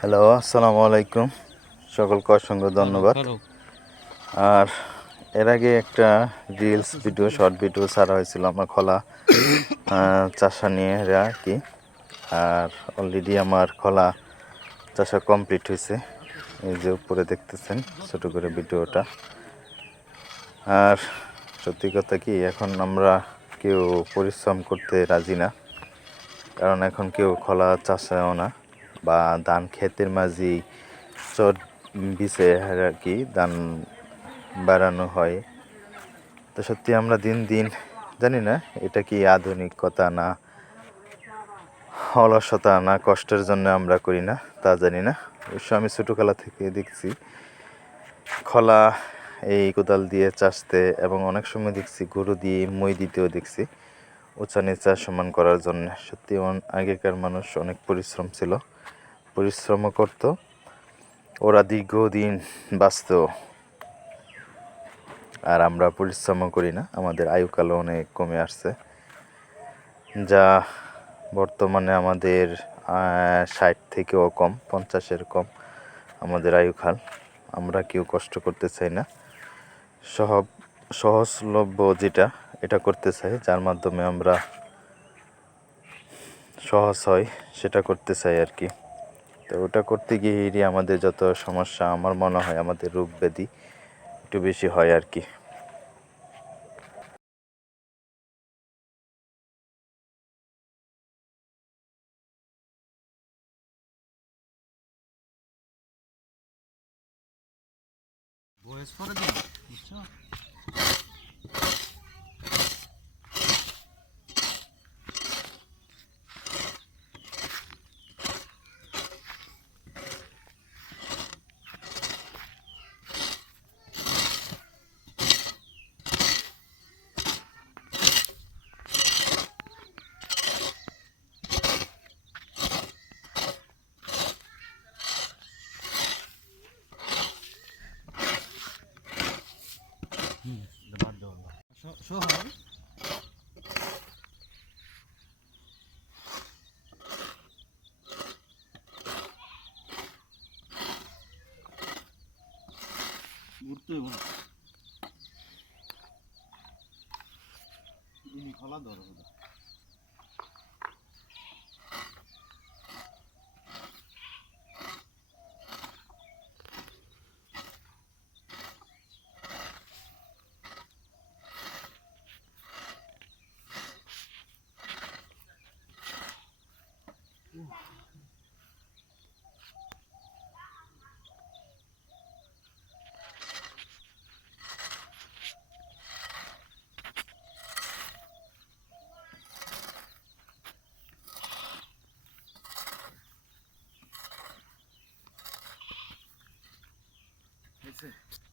Hello, আসসালামু আলাইকুম। সকলকে অসংখ্য ধন্যবাদ। আর এর আগে একটা রিলস ভিডিও, শর্ট ভিডিও ছাড়া হয়েছিল আমার খোলা চাষা নিয়ে আর কি। আর অলরেডি আমার খোলা চাষা কমপ্লিট হয়েছে। এই যে উপরে দেখতেছেন ছোট করে ভিডিওটা। আর সত্যি কথা কি, এখন আমরা কেউ পরিশ্রম করতে রাজি না, কারণ এখন কেউ খোলা চাষাও না, বা ধান ক্ষেতের মাঝি চট বিছে আর কি ধান বাড়ানো হয়। তো সত্যি আমরা দিন দিন জানি না এটা কি আধুনিকতা না অলসতা না কষ্টের জন্য আমরা করি না তা জানি না। অবশ্য আমি ছোটোবেলা থেকে দেখছি খোলা এই কোদাল দিয়ে চাষতে, এবং অনেক সময় দেখছি গরু দিয়ে মই দিতেও দেখছি উঁচা নিচা সমান করার জন্য। সত্যি আগেকার মানুষ অনেক পরিশ্রম ছিল, পরিশ্রমও করত, ওরা দীর্ঘদিন বাঁচত। আর আমরা পরিশ্রমও করি না, আমাদের আয়ুকালও অনেক কমে আসছে, যা বর্তমানে আমাদের 60 থেকেও কম, 50-এর কম আমাদের আয়ুকাল। আমরা কেউ কষ্ট করতে চাই না, সহজলভ্য যেটা এটা করতে চাই, যার মাধ্যমে আমরা সহজ হয় সেটা করতে চাই আর কি। তো ওটা করতে গিয়ে আমাদের যত সমস্যা, আমার মনে হয় আমাদের রোগ ব্যাধি একটু বেশি হয় আর কি। বয়স করে দিন, বুঝছো? বাদ দাও সোহান। ঘুরতে খোলা ধরো। হয়েছে।